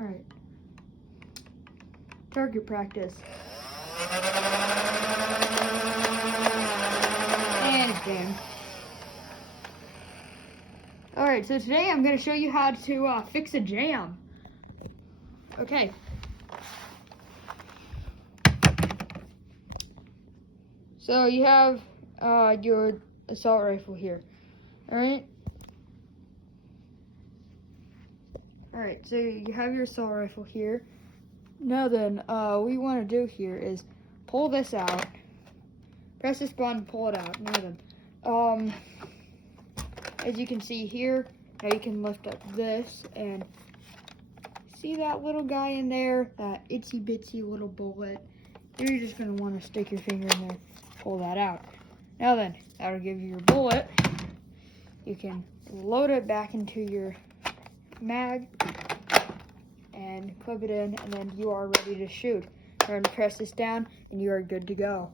Alright. Target practice. And it's jammed. Alright, so today I'm going to show you how to fix a jam. Okay. So you have your assault rifle here. Alright? Alright, so you have your assault rifle here. Now then, what you want to do here is pull this out. Press this button, pull it out. Now then, as you can see here, now you can lift up this and see that little guy in there, that itsy bitsy little bullet. You're just going to want to stick your finger in there, pull that out. Now then, that'll give you your bullet. You can load it back into your mag and clip it in, and then you are ready to shoot. You're going to press this down and you are good to go.